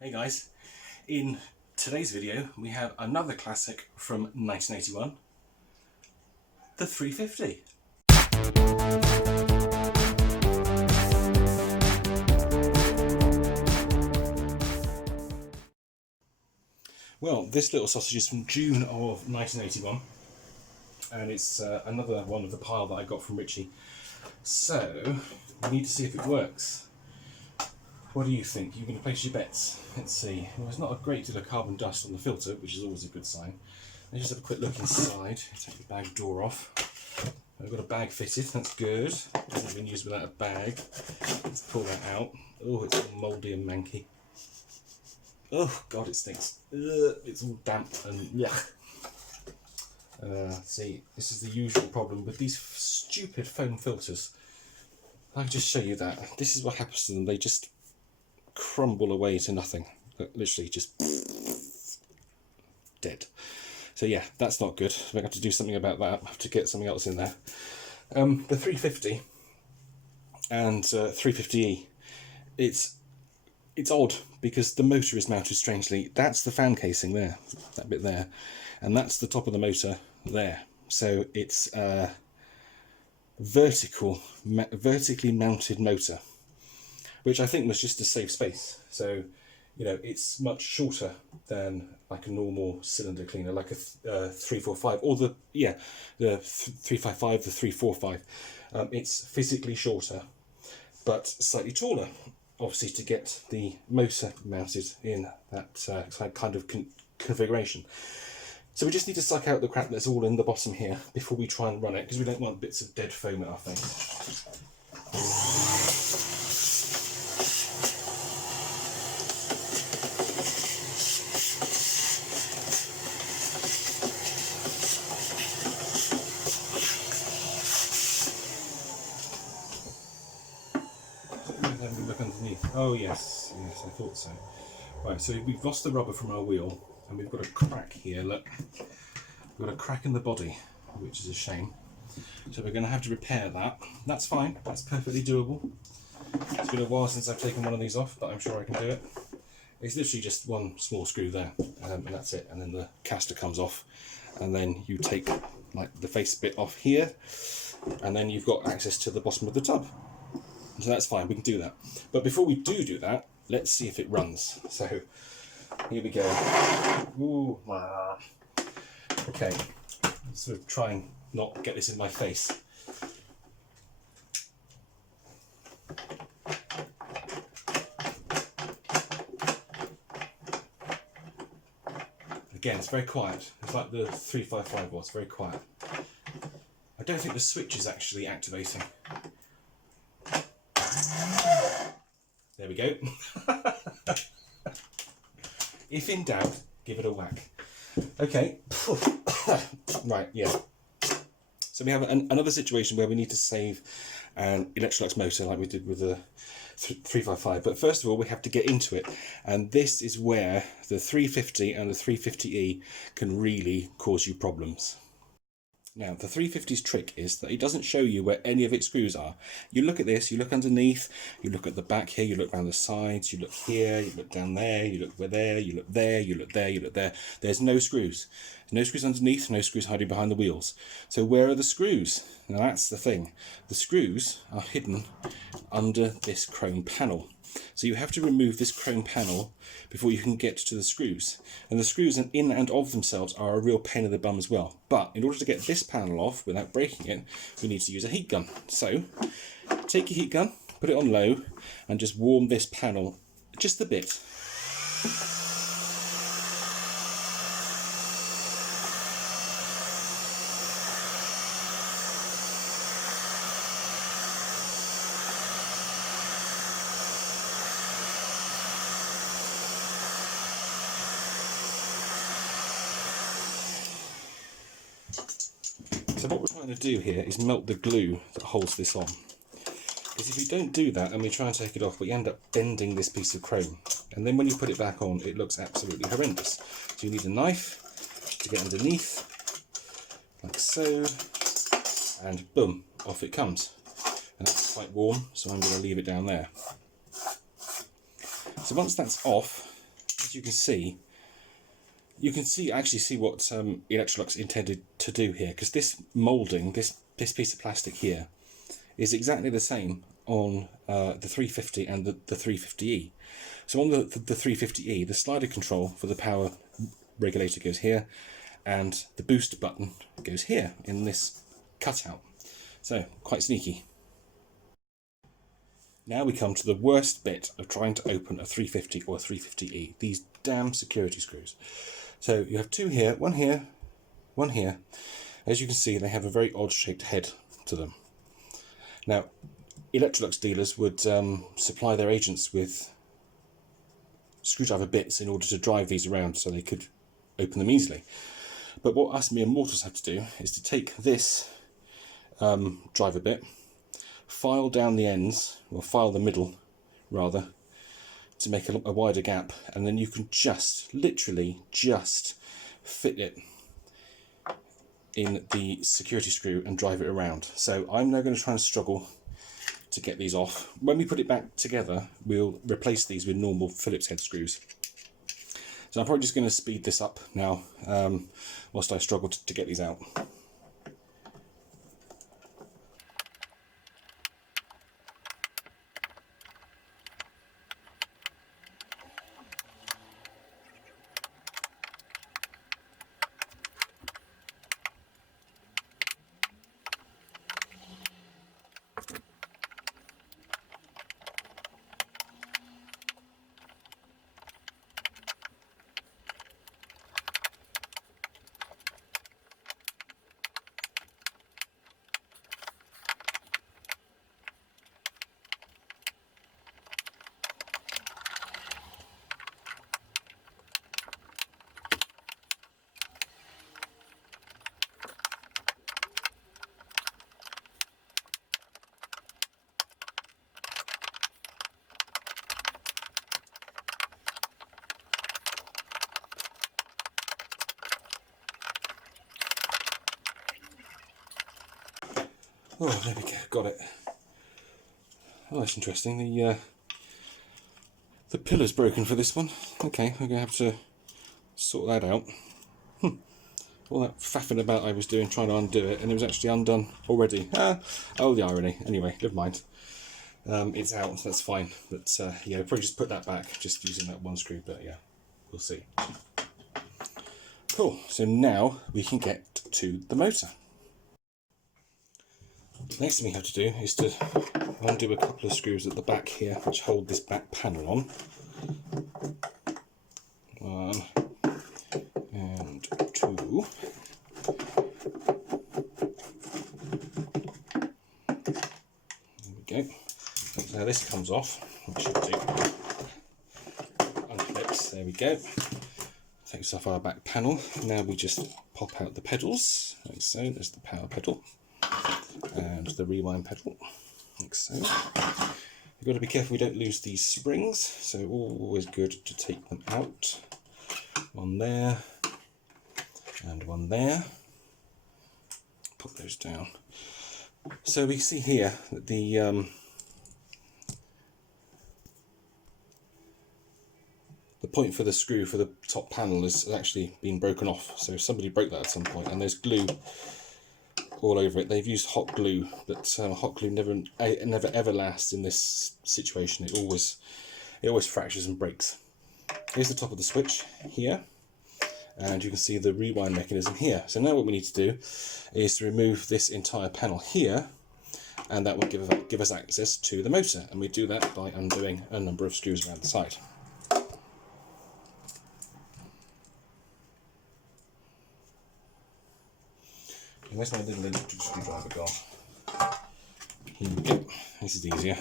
Hey guys, in today's video we have another classic from 1981, the 350. Well, this little sausage is from June of 1981 and it's another one of the pile that I got from Richie. So, we need to see if it works. What do you think? You're going to place your bets. Let's see. Well, there's not a great deal of carbon dust on the filter, which is always a good sign. Let's just have a quick look inside. Take the bag door off. I've got a bag fitted, that's good. It hasn't been used without a bag. Let's pull that out. Oh, it's all mouldy and manky. Oh, God, it stinks. It's all damp and yuck. See, this is the usual problem with these stupid foam filters. I can just show you that. This is what happens to them. They just crumble away to nothing. Literally just dead. So yeah, that's not good. We're going to have to do something about that. I have to get something else in there. The 350 and 350E, it's odd because the motor is mounted strangely. That's the fan casing there, that bit there, and that's the top of the motor there. So it's a vertically mounted motor, which I think was just to save space. So, you know, it's much shorter than like a normal cylinder cleaner, like a 345 or the 355, the 345. It's physically shorter, but slightly taller, obviously, to get the motor mounted in that kind of configuration. So we just need to suck out the crap that's all in the bottom here before we try and run it, because we don't want bits of dead foam at our face. Look underneath. Oh yes, I thought so. Right, so we've lost the rubber from our wheel, and we've got a crack here. Look, we've got a crack in the body, which is a shame. So we're going to have to repair that. That's fine. That's perfectly doable. It's been a while since I've taken one of these off, but I'm sure I can do it. It's literally just one small screw there, and that's it. And then the caster comes off, and then you take like the face bit off here, and then you've got access to the bottom of the tub. So that's fine, we can do that. But before we do that, let's see if it runs. So here we go. Ooh. Okay, let's sort of try and not get this in my face. Again, it's very quiet. It's like the 355 was, very quiet. I don't think the switch is actually activating. There we go. If in doubt, give it a whack. Okay. Right, yeah. So we have another situation where we need to save an Electrolux motor like we did with the 355. But first of all, we have to get into it. And this is where the 350 and the 350E can really cause you problems. Now, the 350's trick is that it doesn't show you where any of its screws are. You look at this, you look underneath, you look at the back here, you look around the sides, you look here, you look down there, you look there, you look there, you look there, you look there. There's no screws. No screws underneath, no screws hiding behind the wheels. So where are the screws? Now that's the thing. The screws are hidden under this chrome panel. So you have to remove this chrome panel before you can get to the screws. And the screws in and of themselves are a real pain in the bum as well. But in order to get this panel off without breaking it, we need to use a heat gun. So take your heat gun, put it on low, and just warm this panel just a bit. So what we're trying to do here is melt the glue that holds this on. Because if you don't do that and we try and take it off, we end up bending this piece of chrome. And then when you put it back on, it looks absolutely horrendous. So you need a knife to get underneath, like so, and boom, off it comes. And that's quite warm, so I'm going to leave it down there. So once that's off, as you can see, actually see what Electrolux intended to do here, because this moulding, this piece of plastic here, is exactly the same on the 350 and the 350E. So on the 350E, the slider control for the power regulator goes here, and the boost button goes here in this cutout. So quite sneaky. Now we come to the worst bit of trying to open a 350 or a 350E, these damn security screws. So you have two here, one here, one here. As you can see, they have a very odd shaped head to them. Now, Electrolux dealers would supply their agents with screwdriver bits in order to drive these around so they could open them easily. But what us mere mortals have to do is to take this driver bit, file down the ends, or file the middle rather, to make a wider gap, and then you can just literally just fit it in the security screw and drive it around. So I'm now going to try and struggle to get these off. When we put it back together, we'll replace these with normal Phillips head screws. So I'm probably just going to speed this up now whilst I struggle to get these out. Oh, there we go, got it. Oh, that's interesting. The pillar's broken for this one. Okay, we're going to have to sort that out. All that faffing about I was doing trying to undo it, and it was actually undone already. Oh, the irony. Anyway, never mind. It's out, that's fine. But yeah, we'll probably just put that back, just using that one screw, but yeah, we'll see. Cool, so now we can get to the motor. Next thing we have to do is to undo a couple of screws at the back here, which hold this back panel on. One and two. There we go. Now this comes off, which should do. Unclips, there we go. Takes off our back panel. Now we just pop out the pedals, like so. There's the power pedal. And the rewind pedal, like so. You've got to be careful we don't lose these springs, so always good to take them out. One there, and one there. Put those down. So we see here that the point for the screw for the top panel has actually been broken off. So somebody broke that at some point, and there's glue all over it. They've used hot glue, but hot glue never ever lasts in this situation. It always fractures and breaks. Here's the top of the switch here, and you can see the rewind mechanism here. So now what we need to do is to remove this entire panel here, and that will give us access to the motor, and we do that by undoing a number of screws around the side. Where's my little electric screwdriver gone? Here we go. This is easier.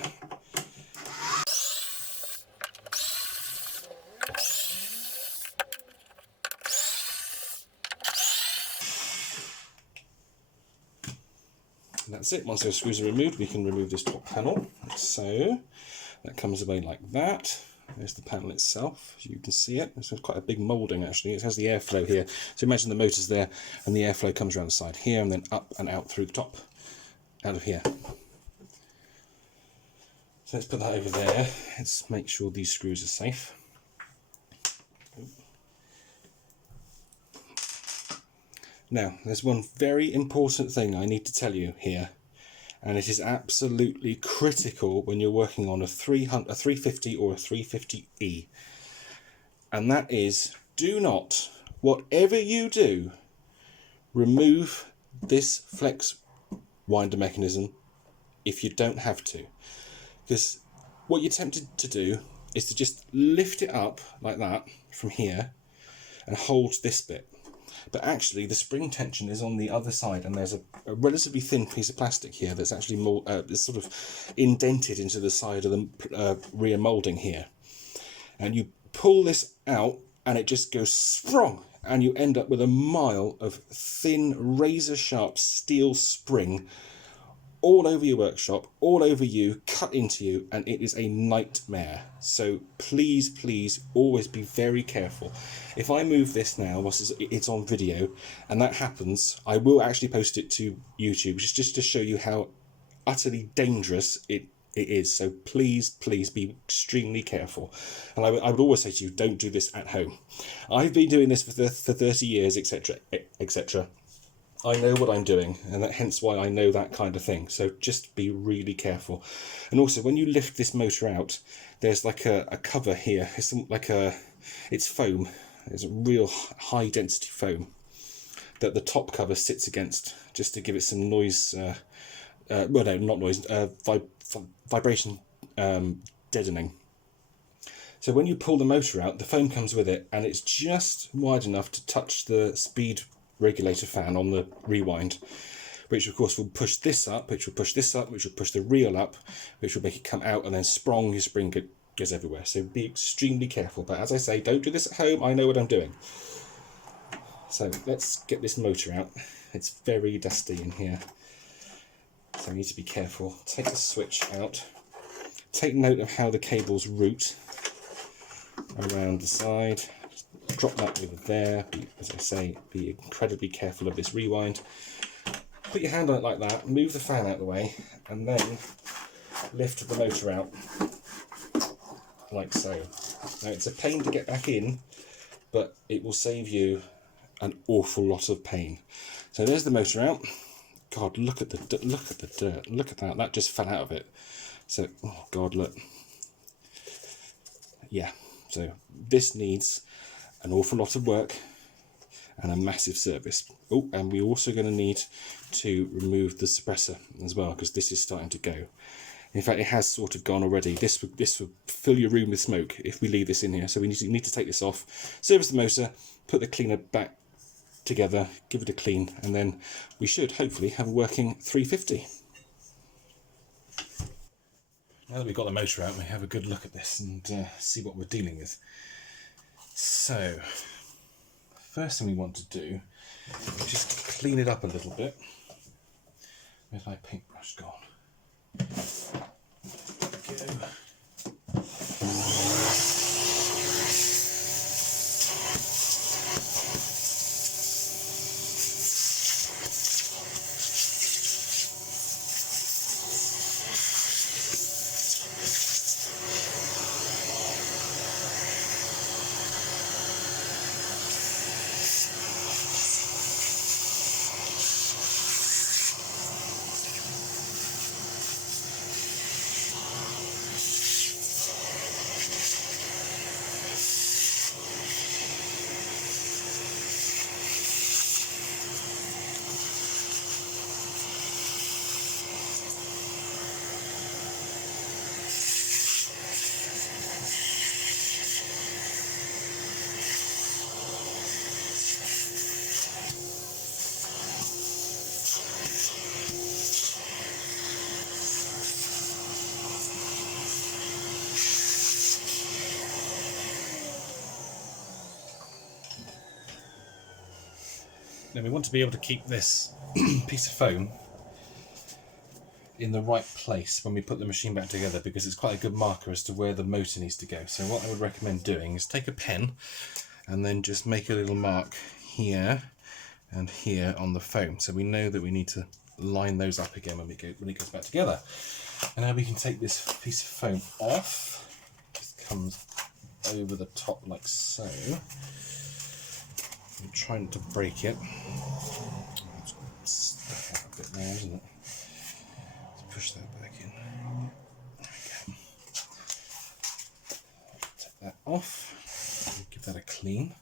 And that's it. Once those screws are removed, we can remove this top panel. So that comes away like that. There's the panel itself, as you can see it. It's quite a big moulding actually. It has the airflow here. So imagine the motor's there and the airflow comes around the side here and then up and out through the top, out of here. So let's put that over there. Let's make sure these screws are safe. Now, there's one very important thing I need to tell you here, and it is absolutely critical when you're working on a 350 or a 350E. And that is, do not, whatever you do, remove this flex winder mechanism if you don't have to. Because what you're tempted to do is to just lift it up like that from here and hold this bit. But actually the spring tension is on the other side, and there's a relatively thin piece of plastic here that's actually more it's sort of indented into the side of the rear moulding here. And you pull this out and it just goes sprung, and you end up with a mile of thin razor sharp steel spring all over your workshop, all over you, cut into you, and it is a nightmare. So please, please always be very careful. If I move this now, whilst it's on video, and that happens, I will actually post it to YouTube, just to show you how utterly dangerous it is. So please, please be extremely careful. And I would always say to you, don't do this at home. I've been doing this for 30 years, etc., etc. I know what I'm doing, and hence why I know that kind of thing. So just be really careful. And also, when you lift this motor out, there's like a cover here. It's foam. It's a real high density foam that the top cover sits against, just to give it some noise. Well, no, not noise. Vibration deadening. So when you pull the motor out, the foam comes with it, and it's just wide enough to touch the speed regulator fan on the rewind, which of course will push this up, which will push this up, which will push the reel up, which will make it come out, and then sprung, your spring goes everywhere. So be extremely careful. But as I say, don't do this at home. I know what I'm doing. So let's get this motor out. It's very dusty in here, so I need to be careful. Take the switch out. Take note of how the cables route around the side. Drop that over there. As I say, be incredibly careful of this rewind. Put your hand on it like that, move the fan out of the way, and then lift the motor out like so. Now it's a pain to get back in, but it will save you an awful lot of pain. So there's the motor out. God, look at the dirt, look at that, that just fell out of it. So, oh God, look. Yeah, so this needs an awful lot of work and a massive service. Oh, and we're also going to need to remove the suppressor as well, because this is starting to go. In fact, it has sort of gone already. This would fill your room with smoke if we leave this in here. So we need to take this off, service the motor, put the cleaner back together, give it a clean, and then we should hopefully have a working 350. Now that we've got the motor out, we have a good look at this and see what we're dealing with. So, first thing we want to do is just clean it up a little bit. Where's my paintbrush gone? There we go. Now we want to be able to keep this piece of foam in the right place when we put the machine back together, because it's quite a good marker as to where the motor needs to go. So what I would recommend doing is take a pen and then just make a little mark here and here on the foam, so we know that we need to line those up again when it goes back together. And now we can take this piece of foam off. Just comes over the top like so. I'm trying to break it. It's stuck out a bit there, isn't it? Let's push that back in. There we go. Take that off. Give that a clean.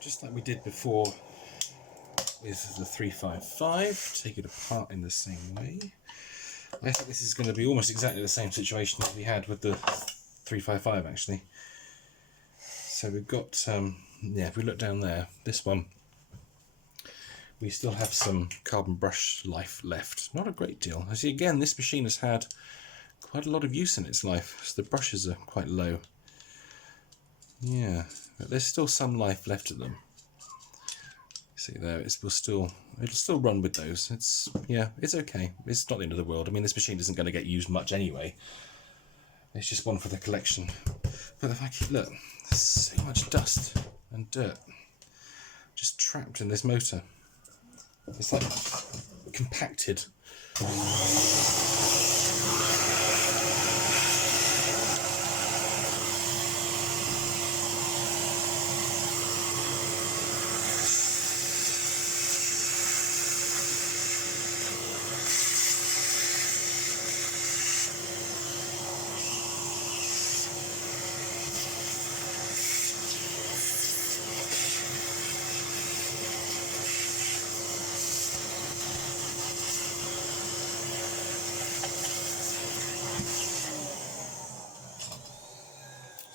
Just like we did before with the 355, take it apart in the same way. I think this is going to be almost exactly the same situation as we had with the 355 actually. So we've got, yeah, if we look down there, this one, we still have some carbon brush life left. Not a great deal. I see again, this machine has had quite a lot of use in its life, so the brushes are quite low. Yeah, but there's still some life left of them. See there, it'll still run with those. It's, yeah, it's okay. It's not the end of the world. I mean, this machine isn't going to get used much anyway. It's just one for the collection. But if I keep, look, there's so much dust and dirt just trapped in this motor. It's like compacted.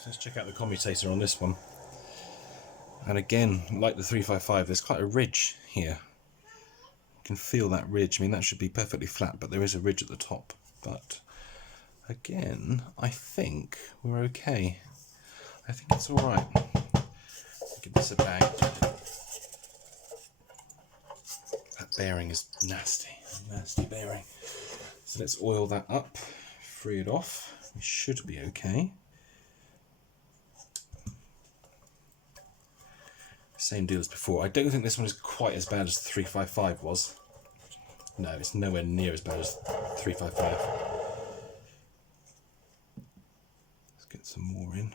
Let's check out the commutator on this one. And again, like the 355, there's quite a ridge here. You can feel that ridge. I mean, that should be perfectly flat, but there is a ridge at the top. But again, I think we're okay. I think it's all right. Give this a bang. That bearing is nasty, nasty bearing. So let's oil that up, free it off. We should be okay. Same deal as before. I don't think this one is quite as bad as the 355 was. No, it's nowhere near as bad as 355. Let's get some more in.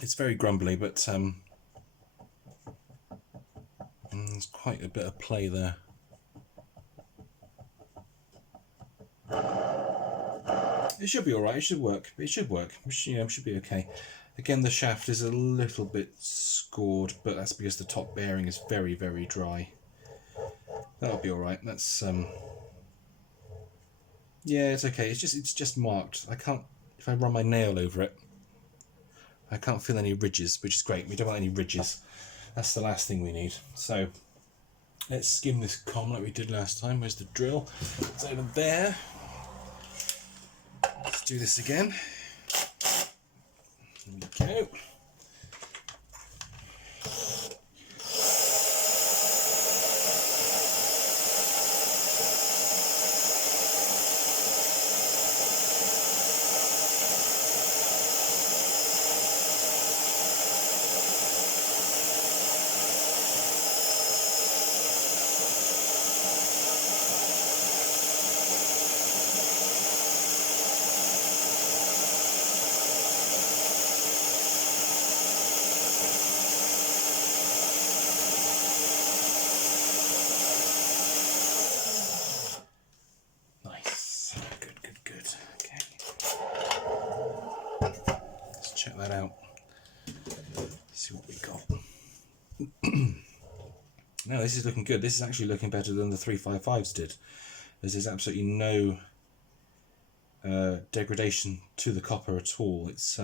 It's very grumbly, but there's quite a bit of play there. It should be alright, it should work. It should work. It should be okay. Again, the shaft is a little bit scored, but that's because the top bearing is very, very dry. That'll be alright. That's yeah, it's okay. It's just marked. I can't, if I run my nail over it, I can't feel any ridges, which is great. We don't want any ridges. That's the last thing we need. So let's skim this comm like we did last time. Where's the drill? It's over there. Let's do this again. There we go. Let's check that out. See what we got. No, this is looking good. This is actually looking better than the 355s did. There's absolutely no degradation to the copper at all. It's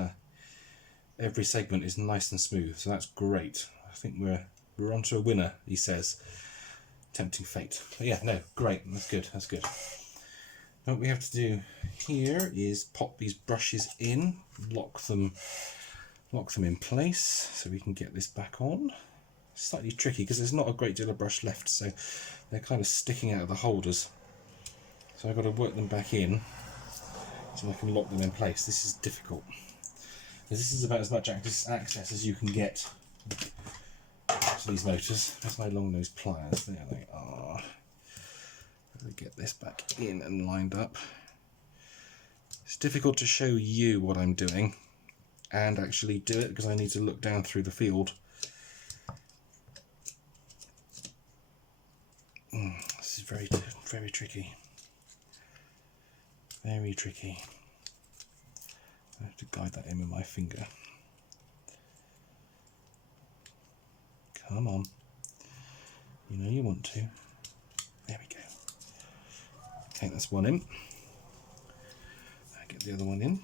every segment is nice and smooth, so that's great. I think we're onto a winner, he says. Tempting fate. But yeah, no, great. That's good. That's good. What we have to do here is pop these brushes in, lock them in place, so we can get this back on. Slightly tricky because there's not a great deal of brush left, so they're kind of sticking out of the holders. So I've got to work them back in so I can lock them in place. This is difficult. This is about as much access as you can get to these motors. There's my long nose pliers. There they are. Let me get this back in and lined up. It's difficult to show you what I'm doing and actually do it because I need to look down through the field. This is very, very tricky. Very tricky. I have to guide that in with my finger. Come on. You know you want to. There we go. Okay, that's one in. I'll get the other one in.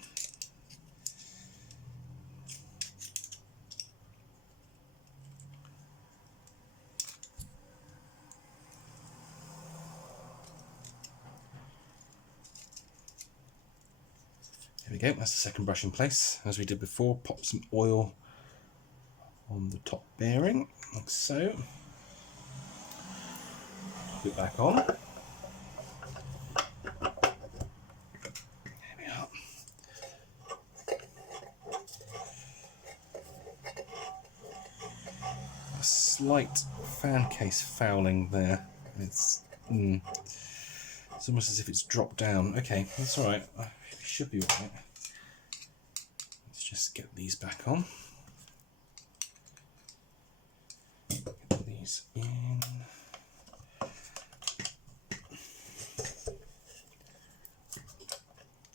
There we go, that's the second brush in place. As we did before, pop some oil on the top bearing, like so. Put it back on. There we are. A slight fan case fouling there. It's almost as if it's dropped down. Okay, that's alright. It should be alright. Let's just get these back on. Get these in.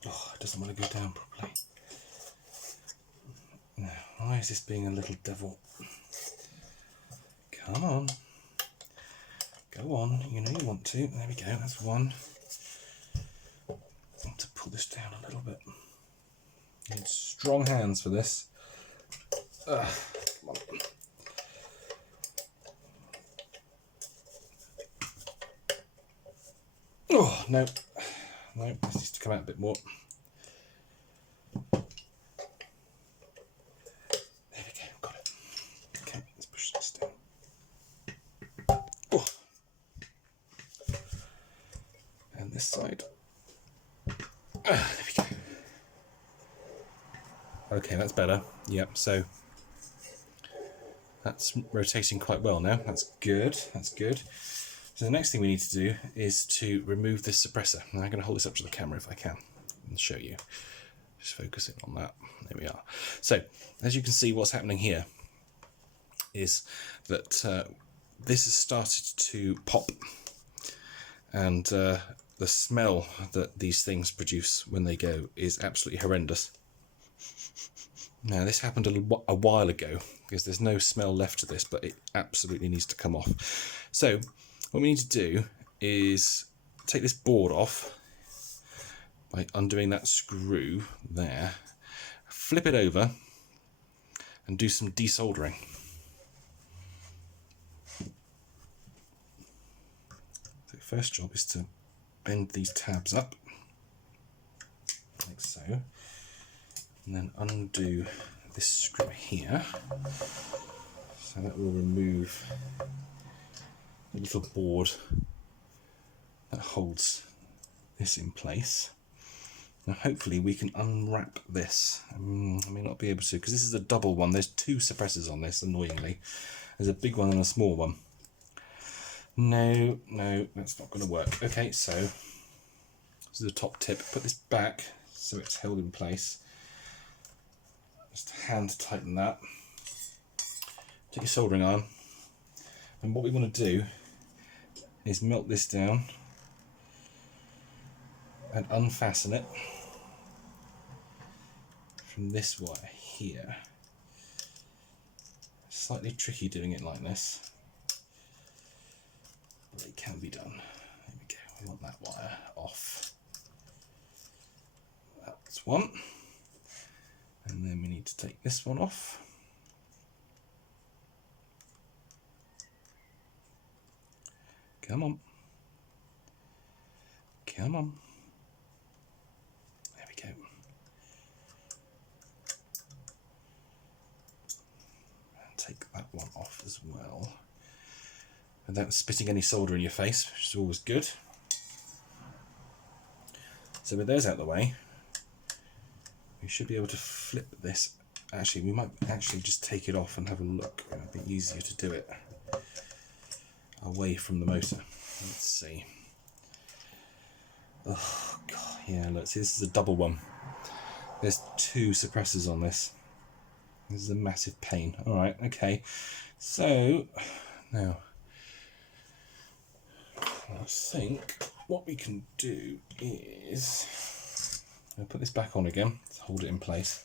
Oh, it doesn't want to go down properly. Now, why is this being a little devil? Come on. Go on, you know you want to. There we go, that's one. I want to pull this down a little bit. Need strong hands for this. Come on. Oh, no. No, this needs to come out a bit more. There we go, got it. Okay, let's push this down. Oh. And this side. There we go. Okay, that's better. Yep, so that's rotating quite well now. That's good, that's good. So the next thing we need to do is to remove this suppressor. Now I'm going to hold this up to the camera if I can and show you. Just focus in on that. There we are. So as you can see, what's happening here is that this has started to pop, and the smell that these things produce when they go is absolutely horrendous. Now this happened a while ago because there's no smell left to this, but it absolutely needs to come off. So what we need to do is take this board off by undoing that screw there, flip it over and do some desoldering. The first job is to bend these tabs up like so, and then undo this screw here, so that will remove the little board that holds this in place. Now hopefully we can unwrap this. I may not be able to because this is a double one. There's two suppressors on this, annoyingly. There's a big one and a small one. No, that's not going to work. Okay, so this is the top tip. Put this back so it's held in place. Just hand tighten that. Take your soldering iron, and what we want to do is melt this down and unfasten it from this wire here. Slightly tricky doing it like this, but it can be done. There we go. We want that wire off. That's one. And then we need to take this one off. Come on. Come on. There we go. And take that one off as well. Without spitting any solder in your face, which is always good. So with those out of the way, we should be able to flip this. Actually, we might actually just take it off and have a look. It'll be easier to do it away from the motor. Let's see. Oh god, yeah, look, see, this is a double one. There's two suppressors on this. This is a massive pain. Alright, okay. So, now, I think what we can do is, I'll put this back on again to hold it in place.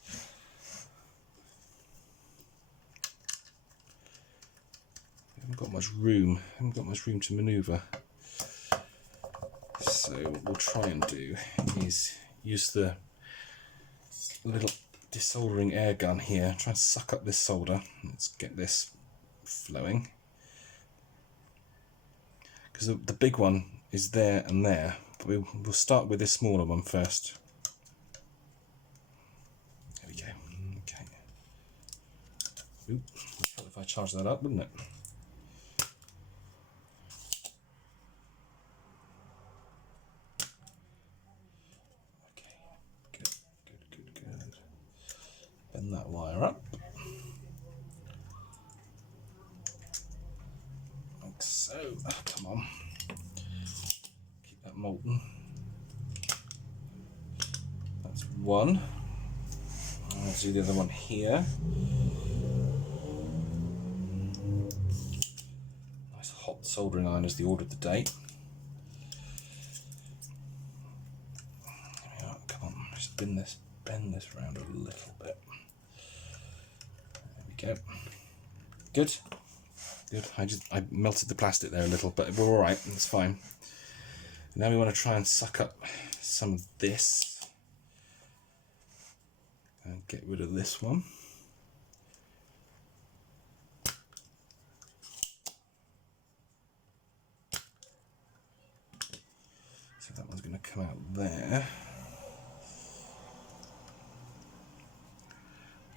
Haven't got much room to manoeuvre. So what we'll try and do is use the little desoldering air gun here, try and suck up this solder. Let's get this flowing. Because the big one is there and there, but we'll start with this smaller one first. There we go. Okay. Oop, if I charge that up, wouldn't it? Bend that wire up, like so. Oh, come on, keep that molten. That's one. Let's do the other one here. Nice hot soldering iron is the order of the day. There we are. Come on, just bend this around a little bit. There we go. Good. Good. I melted the plastic there a little, but we're all right. It's fine. Now we want to try and suck up some of this and get rid of this one. So that one's going to come out there.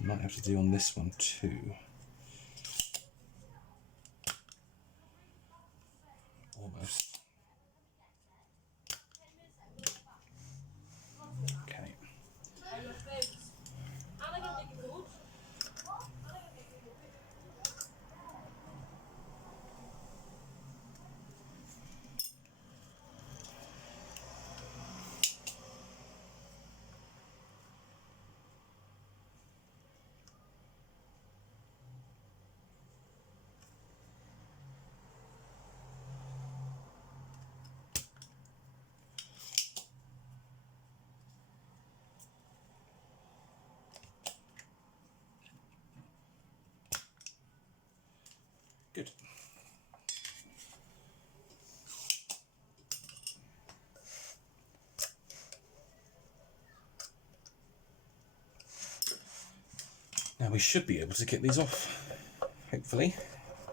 Might have to do on this one too. Almost. Okay. Good. Now we should be able to get these off, hopefully.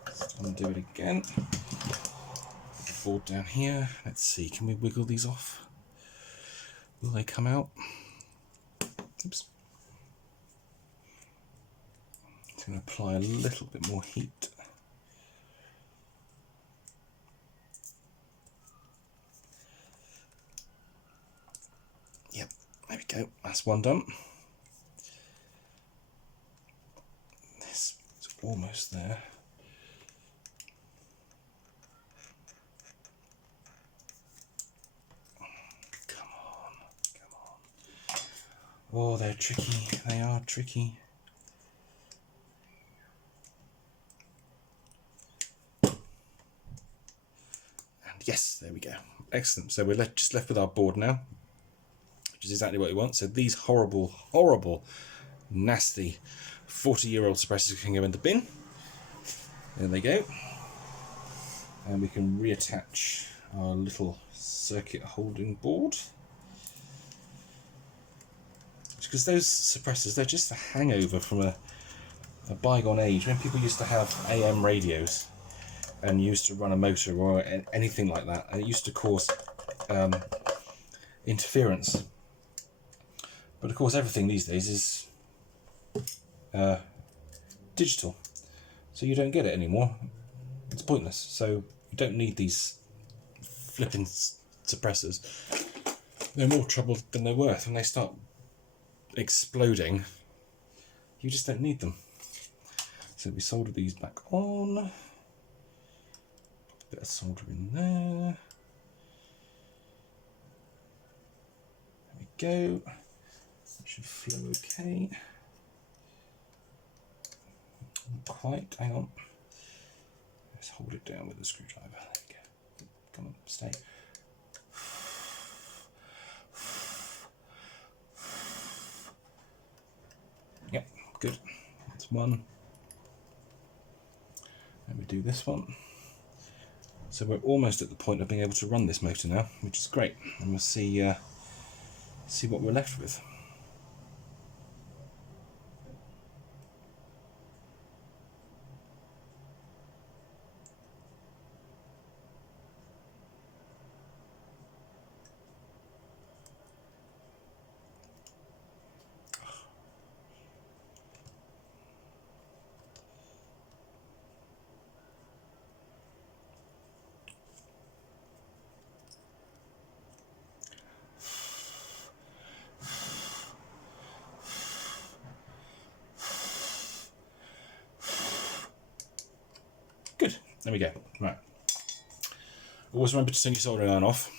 Let's undo it again. Put the board down here. Let's see, can we wiggle these off? Will they come out? Oops. I'm going to apply a little bit more heat. Yep, there we go. That's one done. This is almost there. Come on, come on. Oh, they're tricky. They are tricky. Yes, there we go. Excellent. So we're just left with our board now, which is exactly what we want. So these horrible, horrible nasty 40-year-old suppressors can go in the bin. There they go. And we can reattach our little circuit holding board. Because those suppressors, they're just a hangover from a bygone age when people used to have AM radios and used to run a motor or anything like that, and it used to cause interference. But of course everything these days is digital, so you don't get it anymore. It's pointless, so you don't need these flipping suppressors. They're more trouble than they're worth. When they start exploding, you just don't need them. So we solder these back on. Bit of solder in there. There we go. That should flow okay. Not quite, hang on. Let's hold it down with the screwdriver. There we go. Come on, stay. Yep, good. That's one. And we do this one. So we're almost at the point of being able to run this motor now, which is great. And we'll see what we're left with. Good, there we go. Right. Always remember to turn your soldering iron off.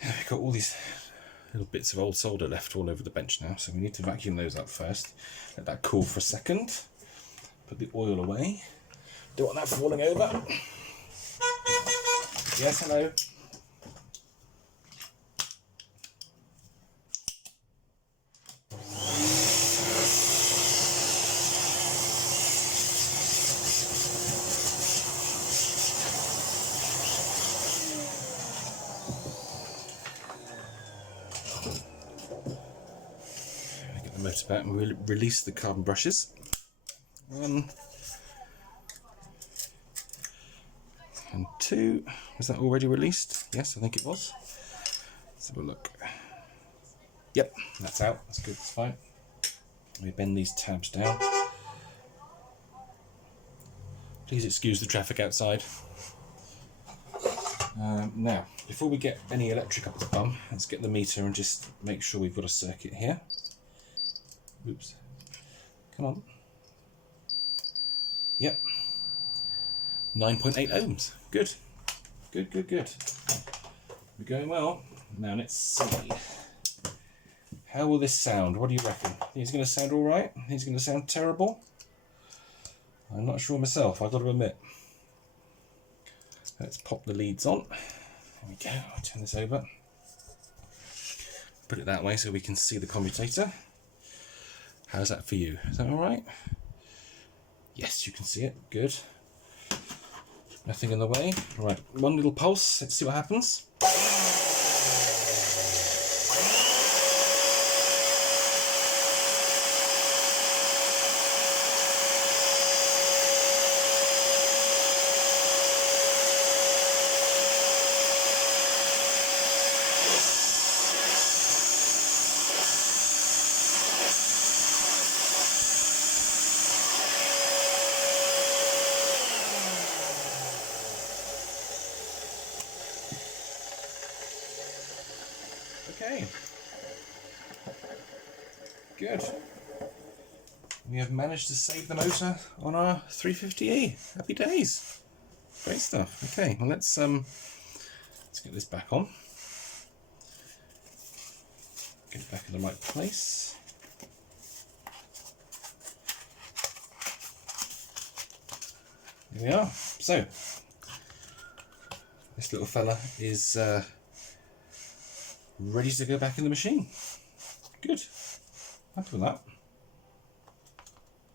We've got all these little bits of old solder left all over the bench now, so we need to vacuum those up first. Let that cool for a second. Put the oil away. Don't want that falling over. Yes, hello. Motor back and we'll release the carbon brushes. 1 and 2. Was that already released? Yes, I think it was. Let's have a look. Yep, that's out. That's good. That's fine. We bend these tabs down. Please excuse the traffic outside. Now, before we get any electric up the bum, let's get the meter and just make sure we've got a circuit here. Oops. Come on. Yep. 9.8 ohms. Good. Good, good, good. We're going well. Now let's see. How will this sound? What do you reckon? Think it's going to sound alright? Think it's going to sound terrible? I'm not sure myself, I've got to admit. Let's pop the leads on. There we go. I'll turn this over. Put it that way so we can see the commutator. How's that for you? Is that all right? Yes, you can see it. Good. Nothing in the way. All right, one little pulse. Let's see what happens. Okay, good. We have managed to save the motor on our 350e. Happy days. Great stuff. Okay, well let's get this back on. Get it back in the right place. Here we are. So this little fella is ready to go back in the machine. Good. Happy with that.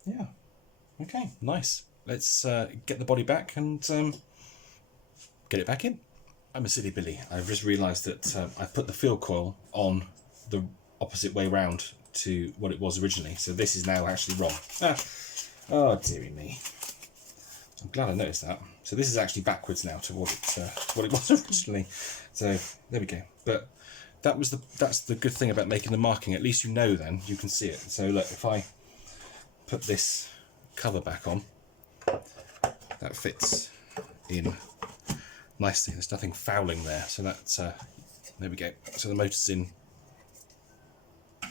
Yeah. Okay, nice. Let's get the body back and get it back in. I'm a silly Billy. I've just realised that I've put the field coil on the opposite way round to what it was originally. So this is now actually wrong. Oh, dearie me. I'm glad I noticed that. So this is actually backwards now to what it was originally. So there we go. But that's the good thing about making the marking. At least you know then, you can see it. So look, if I put this cover back on, that fits in nicely. There's nothing fouling there. So that's, there we go. So the motor's in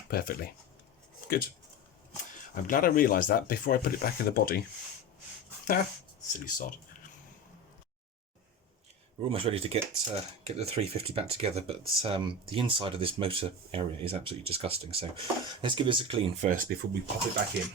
perfectly. Good. I'm glad I realised that before I put it back in the body. Silly sod. We're almost ready to get the 350 back together, but the inside of this motor area is absolutely disgusting. So let's give this a clean first before we pop it back in.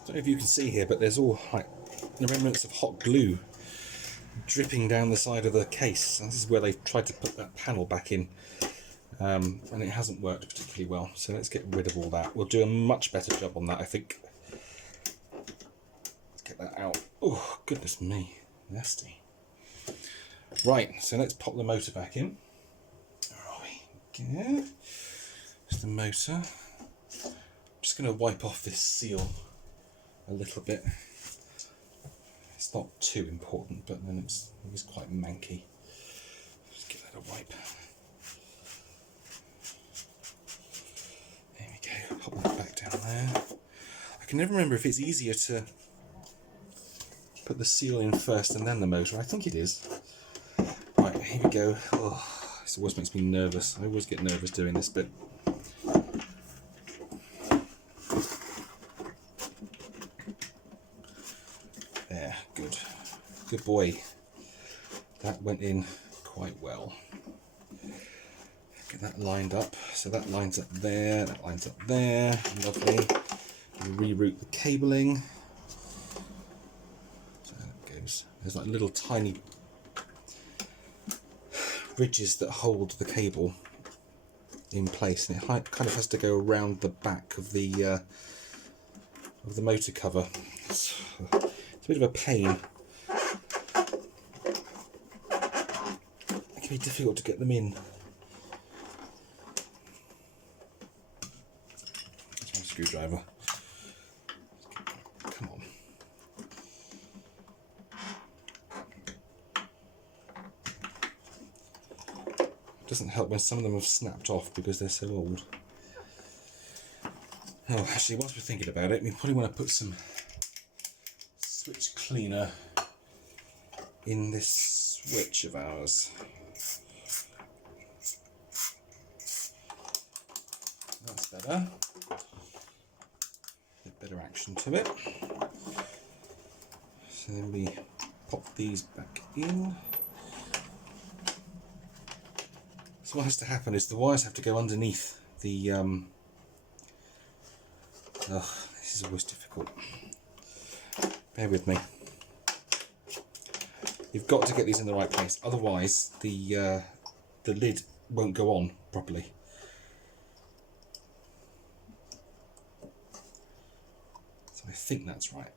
I don't know if you can see here, but there's all like the remnants of hot glue dripping down the side of the case. And this is where they've tried to put that panel back in, and it hasn't worked particularly well. So let's get rid of all that. We'll do a much better job on that, I think. Let's get that out. Oh, goodness me, nasty. Right, so let's pop the motor back in. There we go. There's the motor. I'm just going to wipe off this seal a little bit. It's not too important, but then it is quite manky. Just give that a wipe. There we go. Pop that back down there. I can never remember if it's easier to put the seal in first and then the motor. I think it is. Right, here we go. Oh, this always makes me nervous. I always get nervous doing this bit. There, good. Good boy. That went in quite well. Get that lined up. So that lines up there, that lines up there. Lovely. Reroute the cabling. So that goes. There's like little tiny ridges that hold the cable in place, and it kind of has to go around the back of the motor cover. It's a bit of a pain. It can be difficult to get them in. That's my screwdriver. Come on. It doesn't help when some of them have snapped off because they're so old. Oh, actually, whilst we're thinking about it, we probably want to put some switch cleaner in this switch of ours. That's better. A bit better action to it. So then we pop these back in. So what has to happen is the wires have to go underneath the this is always difficult. Bear with me. You've got to get these in the right place, otherwise the lid won't go on properly. So I think that's right.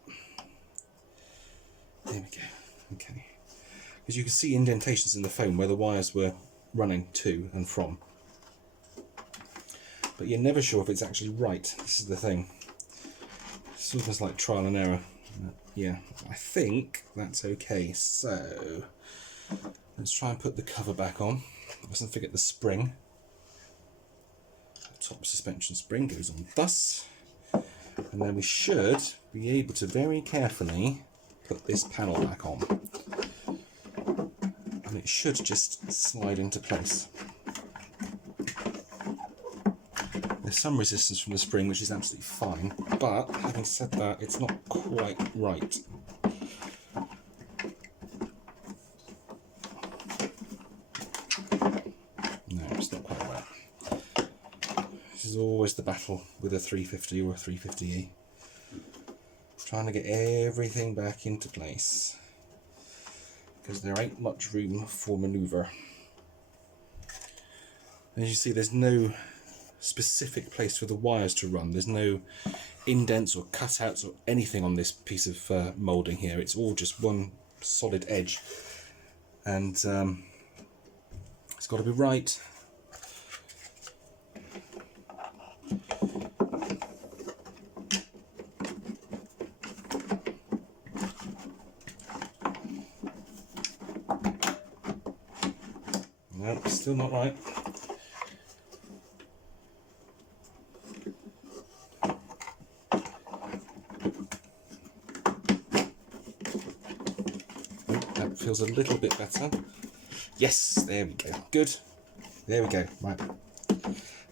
There we go. Okay. Because you can see indentations in the foam where the wires were running to and from. But you're never sure if it's actually right. This is the thing. It's almost like trial and error. Yeah, I think that's okay. So let's try and put the cover back on. Mustn't forget the spring. The top suspension spring goes on thus. And then we should be able to very carefully put this panel back on. And it should just slide into place. There's some resistance from the spring, which is absolutely fine, but having said that, it's not quite right. No, it's not quite right. This is always the battle with a 350 or a 350E. Trying to get everything back into place, because there ain't much room for manoeuvre. As you see, there's no specific place for the wires to run. There's no indents or cutouts or anything on this piece of moulding here. It's all just one solid edge, and it's got to be right. No, still not right. Feels a little bit better. Yes, there we go. Good. There we go. Right.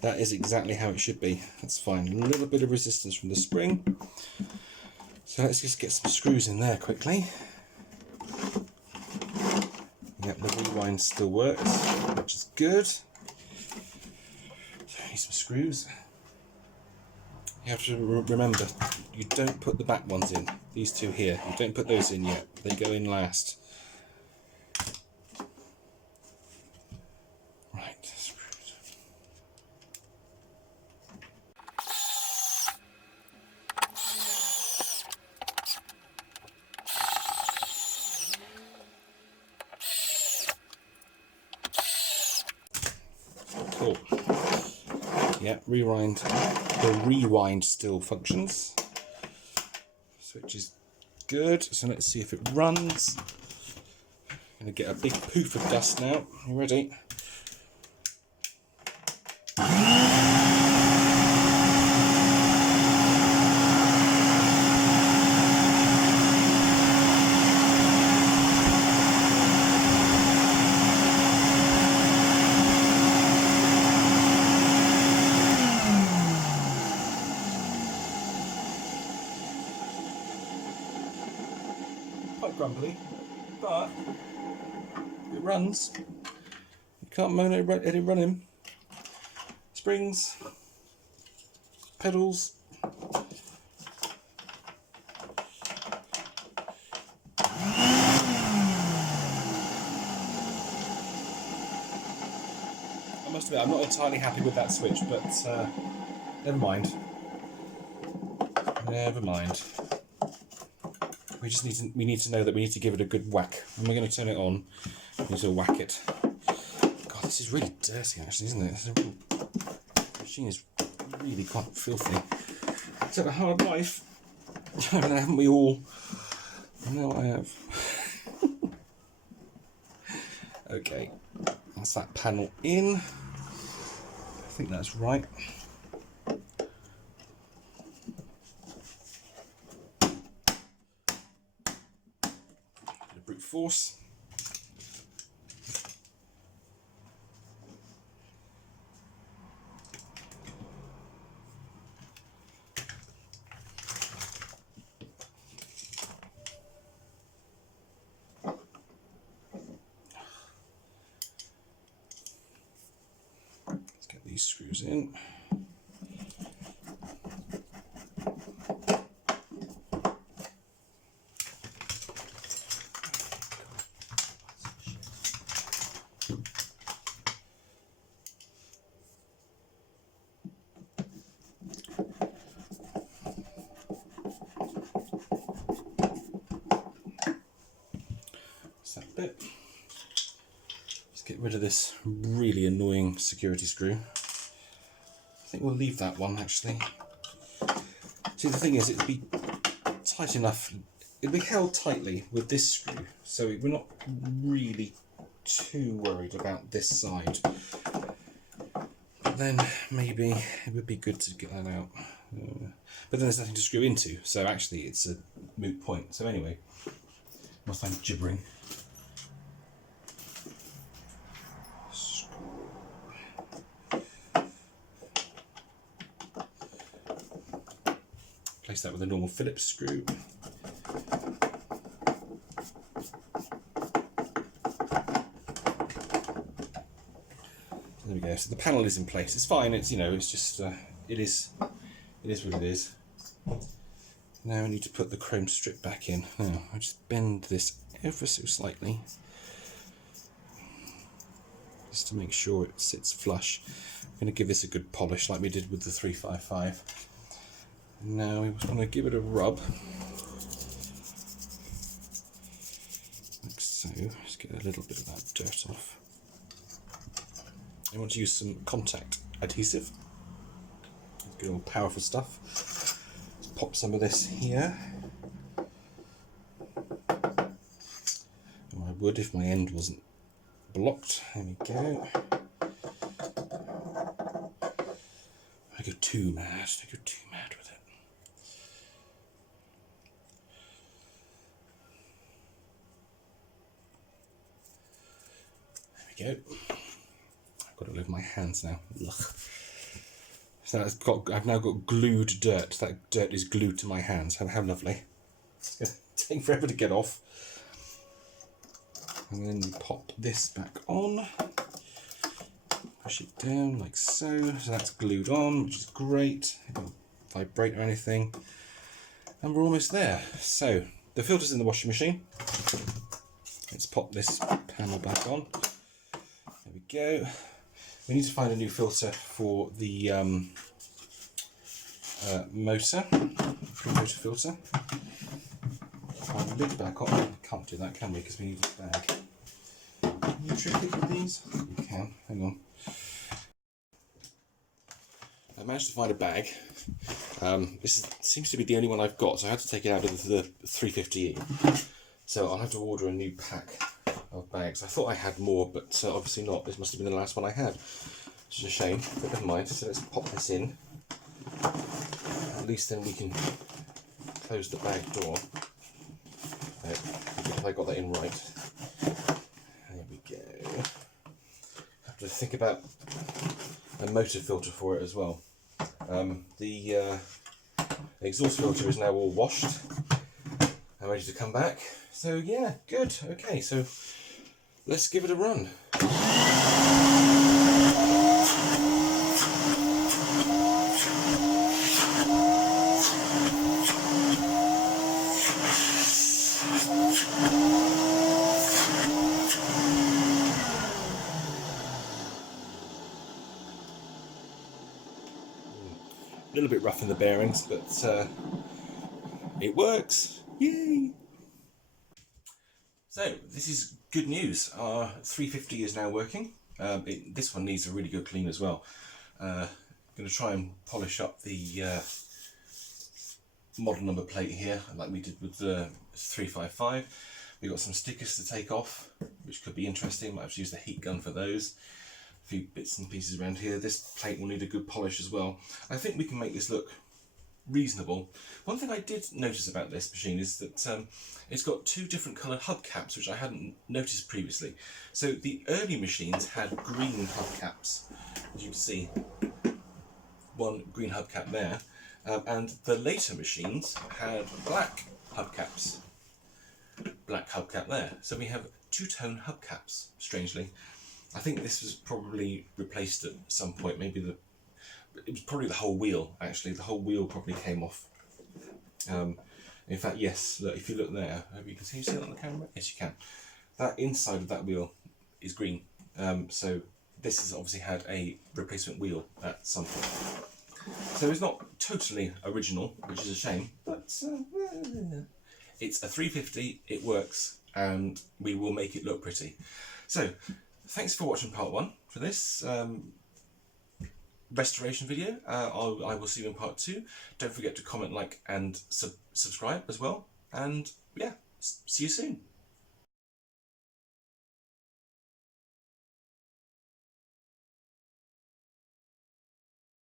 That is exactly how it should be. That's fine. A little bit of resistance from the spring. So let's just get some screws in there quickly. Yep, the rewind still works, which is good. So need some screws. You have to remember, you don't put the back ones in. These two here, you don't put those in yet. They go in last. Right, screws. Cool. Yeah, rewind. The rewind still functions. Switch is good. So let's see if it runs. I'm going to get a big poof of dust now. You ready? Quite grumbly, but it runs. You can't moan at it running. Springs, pedals. I must admit, I'm not entirely happy with that switch, but never mind. Never mind. We need to know that we need to give it a good whack. When we're going to turn it on, we need to whack it. God, this is really dirty, actually, isn't it? The machine is really quite filthy. It's had a hard life, haven't we all? I know I have. Okay, that's that panel in. I think that's right. Brute force. Let's get these screws in. That bit. Let's get rid of this really annoying security screw. I think we'll leave that one actually. See, the thing is, it'd be tight enough. It'll be held tightly with this screw, so we're not really too worried about this side. But then maybe it would be good to get that out. But then there's nothing to screw into, so actually it's a moot point. So anyway, whilst I'm gibbering. Place that with a normal Phillips screw. There we go. So the panel is in place. It's fine. It's, you know, it's just it is what it is. Now I need to put the chrome strip back in. Now I just bend this ever so slightly, just to make sure it sits flush. I'm going to give this a good polish like we did with the 355. Now we want to give it a rub, like so. Just get a little bit of that dirt off. I want to use some contact adhesive. Good old powerful stuff. Let's pop some of this here. I would if my end wasn't blocked. There we go. I go too mad. I go too mad with it. There we go. I've got it over my hands now. Ugh. So I've now got glued dirt. That dirt is glued to my hands. How lovely. It's going to take forever to get off. And then you pop this back on. Push it down like so. So that's glued on, which is great. It doesn't vibrate or anything. And we're almost there. So the filter's in the washing machine. Let's pop this panel back on. There we go. We need to find a new filter for the motor filter. Put the lid back on. Can't do that, can we? Because we need this bag. Can you trick it with these? You can. Hang on. I managed to find a bag. Seems to be the only one I've got, so I had to take it out of the 350E. So I'll have to order a new pack of bags. I thought I had more, but obviously not. This must have been the last one I had, which is a shame, but never mind. So let's pop this in. At least then we can close the bag door. If I got that in right. There we go. Have to think about a motor filter for it as well. The exhaust filter is now all washed and ready to come back. So yeah, good. Okay, so let's give it a run. A little bit rough in the bearings, but it works. Yay! So this is good news. Our 350 is now working. This one needs a really good clean as well. I'm going to try and polish up the model number plate here, like we did with the 355. We've got some stickers to take off, which could be interesting. Might have to use the heat gun for those. A few bits and pieces around here. This plate will need a good polish as well. I think we can make this look reasonable. One thing I did notice about this machine is that it's got two different coloured hubcaps, which I hadn't noticed previously. So the early machines had green hubcaps, as you can see, one green hubcap there, and the later machines had black hubcaps, black hubcap there. So we have two-tone hubcaps, strangely. I think this was probably replaced at some point, maybe it was probably the whole wheel, actually. The whole wheel probably came off. In fact, yes, look, if you look there, can you see it on the camera? Yes, you can. That inside of that wheel is green. So this has obviously had a replacement wheel at some point. So it's not totally original, which is a shame, but it's a 350, it works, and we will make it look pretty. So, thanks for watching part one for this. restoration video. I will see you in part 2. Don't forget to comment, like, and subscribe as well. And yeah, see you soon.